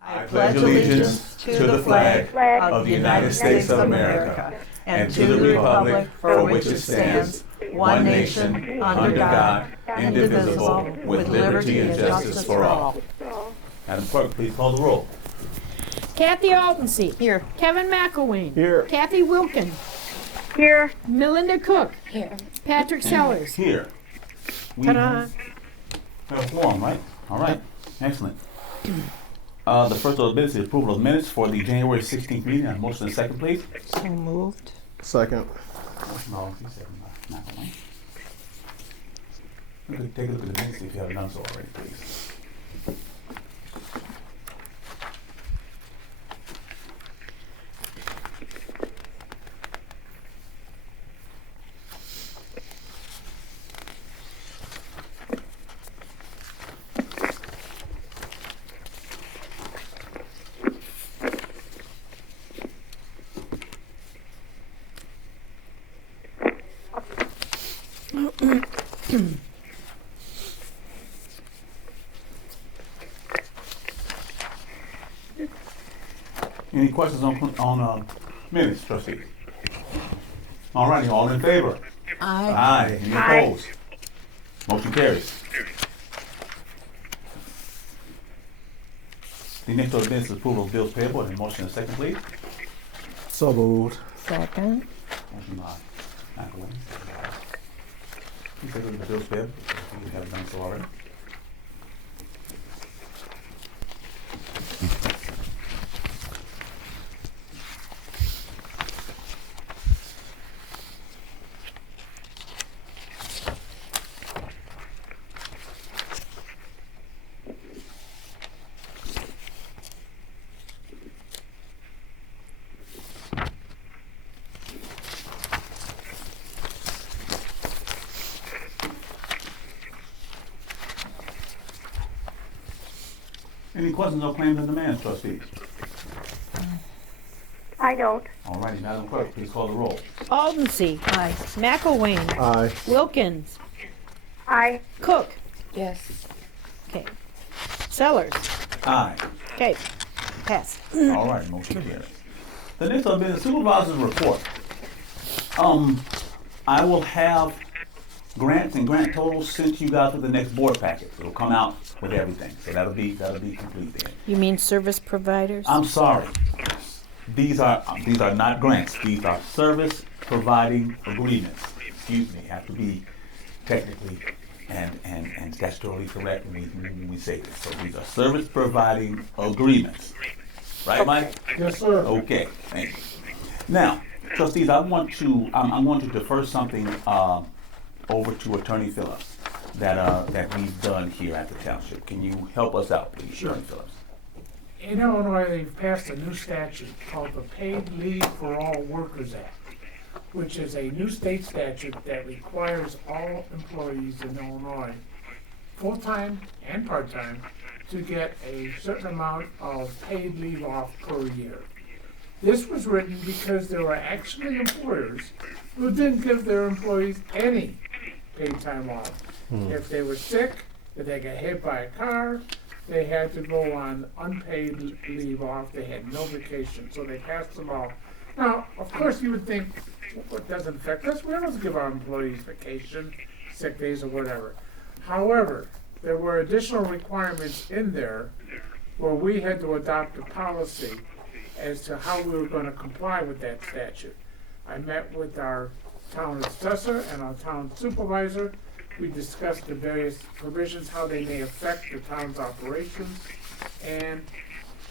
I pledge allegiance to the flag of the United States of America and to the republic for which it stands, one nation, under God, indivisible, with liberty and justice for all. Madam Clerk, please call the roll. Kathy Aldenseat. Here. Kevin McElwain. Here. Kathy Wilkin. Here. Melinda Cook. Here. Patrick Sellers. Here. We Ta-da. have a quorum, right? All right. Excellent. The first of the business is approval of minutes for the January 16th meeting. A motion and a second, please. So moved. Second. Motion by Aldenseat, second by McElwain. Take a look at the minutes if you haven't done so already, please. Any questions on minutes, trustees? All righty, all in favor? Aye. Aye. Any opposed? Motion carries. The next order of business is approval of bills payable. And motion and a second, please. So moved. Second. Motion by McElwain. Please take a look at the bills payable. If you haven't done so already. Any questions or claims and demands, trustees? I don't. All righty, Madam Clerk, please call the roll. Aldenseat. Aye. McElwain. Aye. Wilkins. I Cook. Yes. Okay. Sellers. Aye. Okay. Pass. All right, motion carries. The next one being the supervisor's report. I will have grants and grant totals sent to you guys with the next board packet. It'll come out with everything, so that'll be complete then. You mean service providers? I'm sorry. These are not grants. These are service providing agreements. Excuse me, have to be technically and statutorily correct when we say this. So these are service providing agreements. Right, Mike? Yes, sir. Okay, thank you. Now, trustees, I'm going to defer something over to Attorney Phillips that we've done here at the township. Can you help us out, please, Sure. Attorney Phillips? In Illinois, they've passed a new statute called the Paid Leave for All Workers Act, which is a new state statute that requires all employees in Illinois, full-time and part-time, to get a certain amount of paid leave off per year. This was written because there were actually employers who didn't give their employees any paid time off. If they were sick, if they got hit by a car, they had to go on unpaid leave off. They had no vacation, so they passed the law. Now, of course, you would think, well, it doesn't affect us. We don't give our employees vacation, sick days, or whatever. However, there were additional requirements in there where we had to adopt a policy as to how we were going to comply with that statute. I met with our town assessor and our town supervisor. We discussed the various provisions, how they may affect the town's operations. And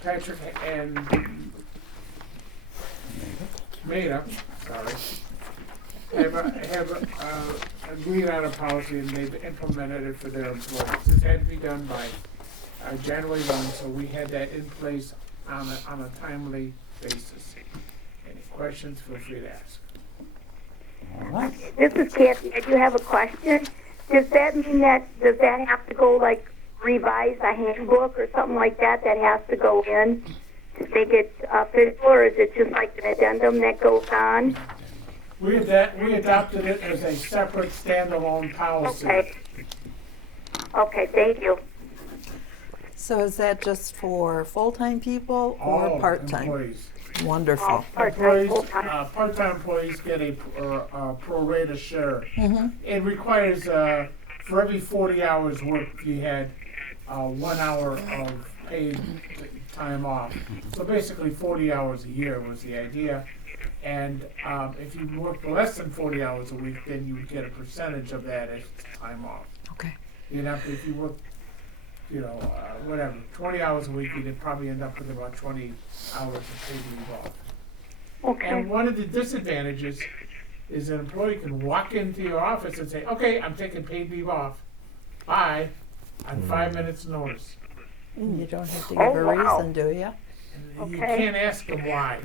Patrick and Maida, have agreed on a policy and they've implemented it for their employees. This had to be done by January 1, so we had that in place on a timely basis. Any questions, feel free to ask. All right. This is Kathy. I do have a question. Does that have to go like revise a handbook or something like that has to go in to make it official, or is it just like an addendum that goes on? We adopted it as a separate standalone policy. Okay. Okay, thank you. So is that just for full-time people or All part-time? employees. Wonderful. Part-time, Employees, full-time. part-time employees get a pro rata share. Mm-hmm. It requires, for every 40 hours worked, you had 1 hour of paid time off. So basically 40 hours a year was the idea. And if you worked less than 40 hours a week, then you would get a percentage of that as time off. Okay. You'd have to, if you worked, whatever, 20 hours a week, you'd probably end up with about 20 hours of paid leave off. Okay. And one of the disadvantages is an employee can walk into your office and say, okay, I'm taking paid leave off. Bye, on 5 minutes notice. You don't have to Oh, give a wow. reason, do you? And you Okay. can't ask them why.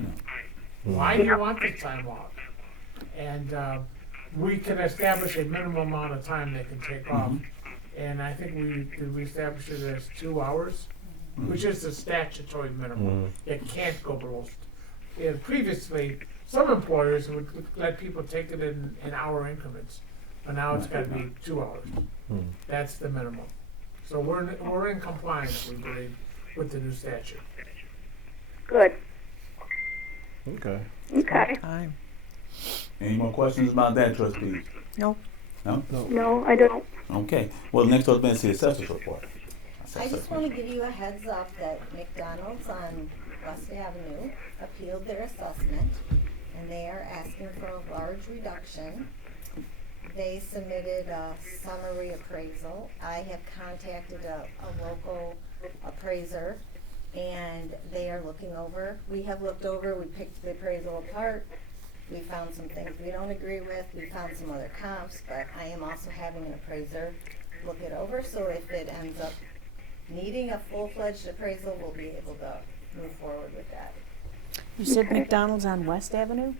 Why do you want the time off? And we can establish a minimum amount of time they can take off. And I think we established it as 2 hours, which is the statutory minimum. It can't go below. Previously, some employers would let people take it in hour increments, but now it's got to be 2 hours. That's the minimum. So we're in compliance, we believe, with the new statute. Good. Okay. Okay. Time. Any more questions about that, trustees? No. No? No, I don't. Okay. Well, next up is the assessor's report. I just want to give you a heads up that McDonald's on West Avenue appealed their assessment, and they are asking for a large reduction. They submitted a summary appraisal. I have contacted a local appraiser, and they are looking over. We have looked over, we picked the appraisal apart. We found some things we don't agree with. We found some other comps, but I am also having an appraiser look it over, so if it ends up needing a full-fledged appraisal, we'll be able to move forward with that. You said McDonald's on West Avenue?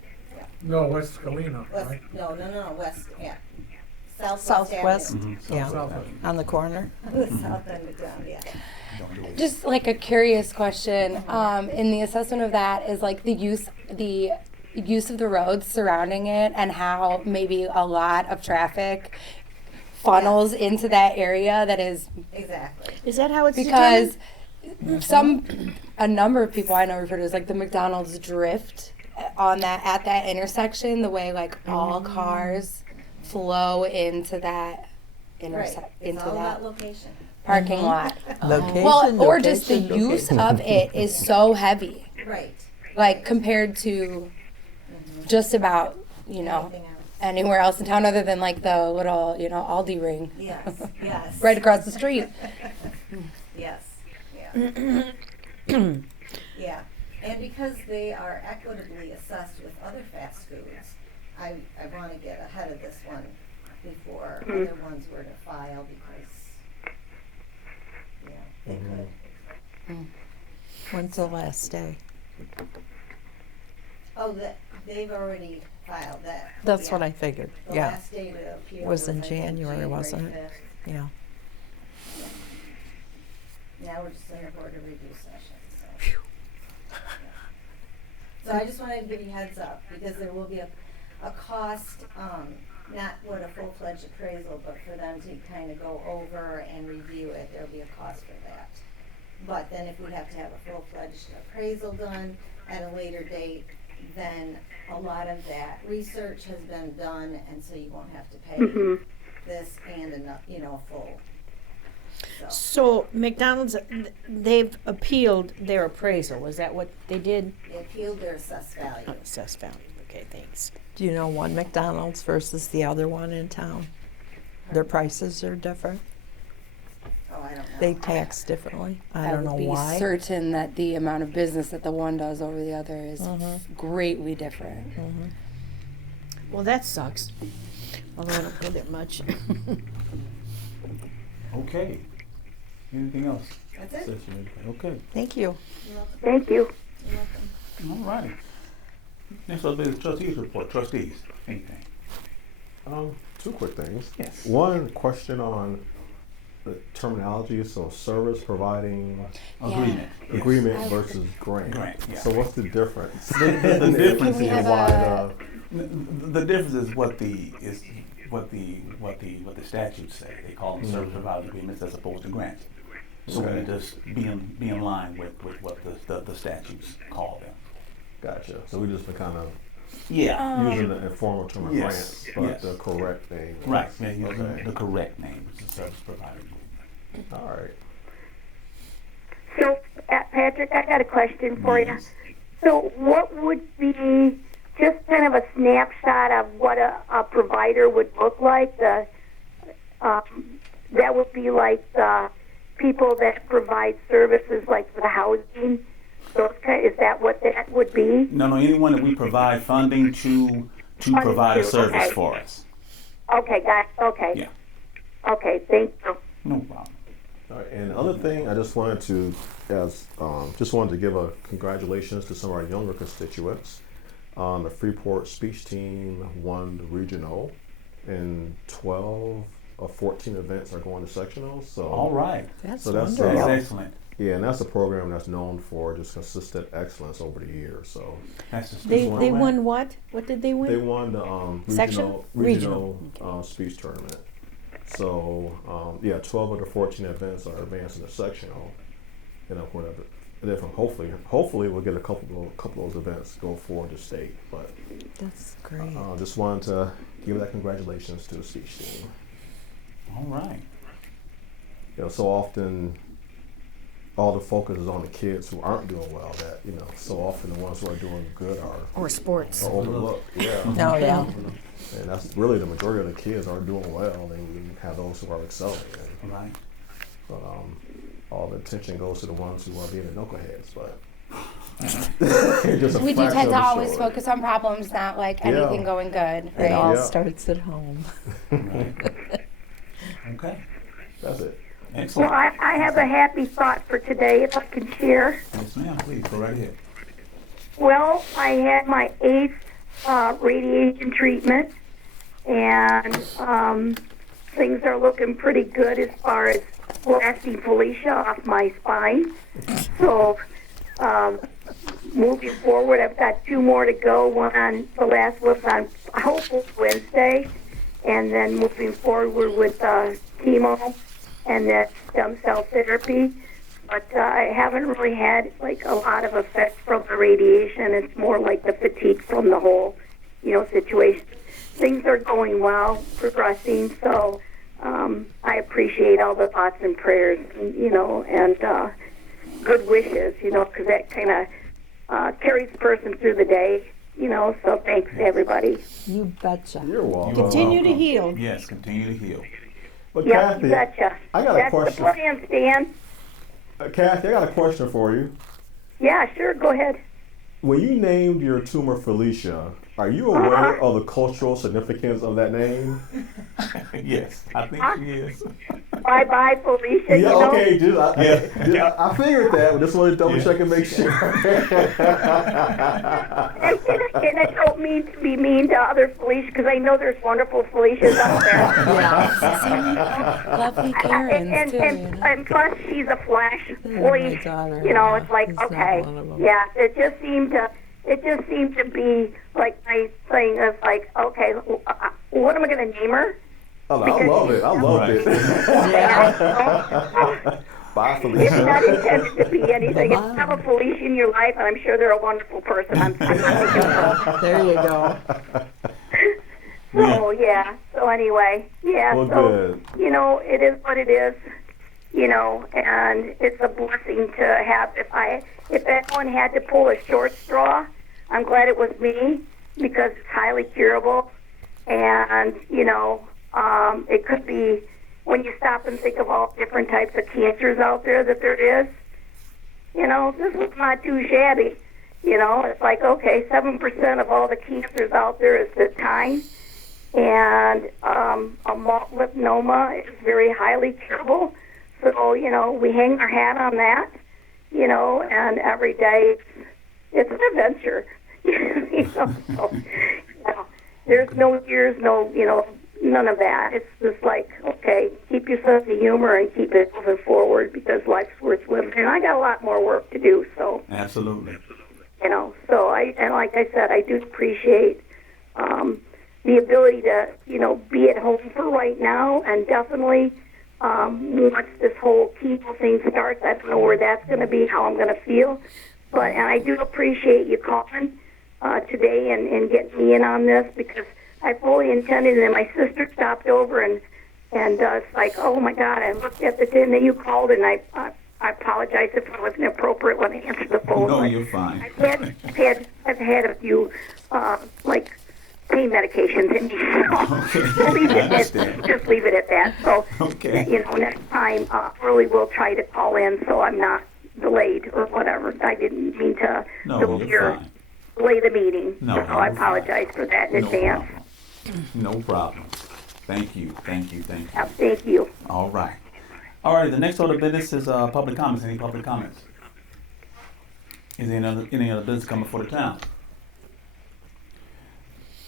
No, West Galena, West, right? no, west, yeah. Southwest, Avenue. yeah, South. on the corner. The south end of town, yeah. Just like a curious question, in the assessment of that is like the use of the roads surrounding it and how maybe a lot of traffic funnels into that area that is Exactly. Is that how it's because determined? a number of people I know refer to it as like the McDonald's drift at that intersection, the way like all cars flow into that Right. It's into all that about location. parking lot. Location, Well, or just the location, use location. of it is so heavy, Right. like compared to just about, Anything else? anywhere else in town other than like the little, Aldi ring Yes, yes. right across the street. Yes, yeah. Yeah, and because they are equitably assessed with other fast foods, I want to get ahead of this one before other ones were to file because, they could. When's the last day? Oh, they've already filed that. That's yeah. what I figured, The yeah, last day to appeal Was in I think, January, wasn't it? 5th. yeah. Now we're just in the board of review session, so. Yeah. So I just wanted to give you a heads up, because there will be a cost, not what a full-fledged appraisal, but for them to kind of go over and review it, there'll be a cost for that. But then if we have to have a full-fledged appraisal done at a later date, then a lot of that research has been done, and so you won't have to pay this and a full. So McDonald's, they've appealed their appraisal. Is that what they did? They appealed their assessed value. Oh, assessed value. Okay, thanks. Do you know one McDonald's versus the other one in town? Their prices are different. Oh, I don't know. They tax differently. I don't know would be why. certain that the amount of business that the one does over the other is greatly different. Well, that sucks. Although I don't pay that much. Okay. Anything else? That's it. Okay. Thank you. You're welcome. Thank you. You're welcome. All right. Next up is the trustees report. Trustees, anything? Two quick things. Yes. One question on the terminology. So service providing Agreement. Yes. agreement versus grant. Grant, yeah. So what's the difference? The difference we is have why the difference is what the statutes say. They call them service provider agreements as opposed to grants. So we Okay. need to be in line with what the statutes call them. Gotcha. So we just been kind of Yeah. using the informal term of Yes, grant, but yes. the correct name. is- Right, yeah, using Okay. the correct name, which is service provider. All right. So, Patrick, I got a question for you. Yes. So, what would be just kind of a snapshot of what a provider would look like? That would be like the people that provide services like the housing. Is that what that would be? No, anyone that we provide funding to provide a to, service okay. for us. Okay, got okay. Yeah. Okay, thank you. No problem. All right. And the other thing, I just wanted to, give a congratulations to some of our younger constituents. The Freeport speech team won the regional, and 12 of 14 events are going to sectionals. So All right. That's So that's, wonderful. That's excellent. yeah, and that's a program that's known for just consistent excellence over the years. So That's the They speech they program. won what? What did they win? they won the Section? regional speech tournament. So 12 of the 14 events are advancing to sectional, and of course, and then hopefully we'll get a couple of those events go forward to state. But That's great. just wanted to give that congratulations to the speech team. All right. So often all the focus is on the kids who aren't doing well. That so often the ones who are doing good are Or sports? overlooked. Yeah. Oh, yeah. And that's really the majority of the kids are doing well, and we have those who are excelling. Right. But all the attention goes to the ones who are being the knuckleheads. But just a We do fraction tend of to the always story. focus on problems, not like anything Yeah. going good, It right? all Yeah. starts at home. Right. Okay. That's it. Well, Excellent. I have a happy thought for today, if I can share. Yes, ma'am. Please go right ahead. Well, I had my 8th radiation treatment, and things are looking pretty good as far as blasting Felicia off my spine. So, moving forward, I've got 2 more to go. The last was on hopefully Wednesday, and then moving forward with chemo and then stem cell therapy. But I haven't really had like a lot of effects from the radiation. It's more like the fatigue from the whole, situation. Things are going well, progressing. So I appreciate all the thoughts and prayers, and good wishes, because that kind of carries the person through the day. So thanks everybody. You betcha. You're welcome. Continue to welcome. heal. Yes, continue to heal. But Yeah, Kathy, you betcha. I got a That's question. the plan, Stan. Kathy, I got a question for you. Yeah, sure, go ahead. When you named your tumor Felicia, are you aware of the cultural significance of that name? Yes, I think she is. Bye-bye, Felicia. Yeah, okay, dude. I figured that, but just wanted to double check and make sure. And I don't mean to be mean to other Felicia, because I know there's wonderful Felicias out there. Lovely And, Karens, too, and plus, she's a flash police. my daughter, It's like, is not okay, one of 'em. yeah. It just seemed to be like my thing. It's like, okay, what am I going to name her? I love it. I loved it. Bye, It's Felicia. not intended to be anything. If you have a Felicia in your life, and I'm sure they're a wonderful person. I'm not thinking of. There you go. So yeah. So anyway, yeah. Well, so good. it is what it is. And it's a blessing to have. If anyone had to pull a short straw, I'm glad it was me, because it's highly curable, and it could be, when you stop and think of all different types of cancers out there that there is. This is not too shabby. It's like, okay, 7% of all the cancers out there is the time. And a malt lymphnoma is very highly curable. So, we hang our hat on that, and every day it's an adventure. There's no years, none of that. It's just like, okay, keep your sense of humor and keep it moving forward, because life's worth living. And I got a lot more work to do, so. Absolutely. So like I said, I do appreciate the ability to, be at home for right now, and definitely once this whole chemo thing starts, I don't know where that's going to be, how I'm going to feel. But and I do appreciate you calling today and getting me in on this, because I fully intended. And then my sister stopped over and it's like, oh my God, I looked at the thing, and then you called, and I apologize if I wasn't appropriate when I answered the phone. No, but you're fine. I've had a few like pain medications in me. So just leave it at that. So Okay. next time really we'll try to call in so I'm not delayed or whatever. I didn't mean to No, you're fine. delay the meeting. No, So I you're apologize for that in No advance. problem. No problem. Thank you. Thank you. All right. All right, the next order of business is public comments. Any public comments? Is there any other business coming for the town?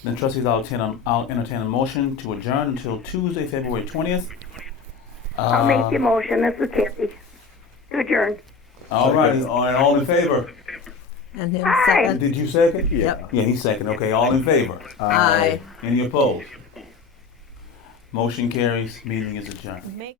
Then trustees, I'll entertain a motion to adjourn until Tuesday, February 20th. I'll make the motion. This is Kathy. To adjourn. All right, all in favor? And him Aye. second. Did you second? Yep. Yeah, he second. Okay, all in favor? Aye. Any opposed? Motion carries. Meeting is adjourned. Make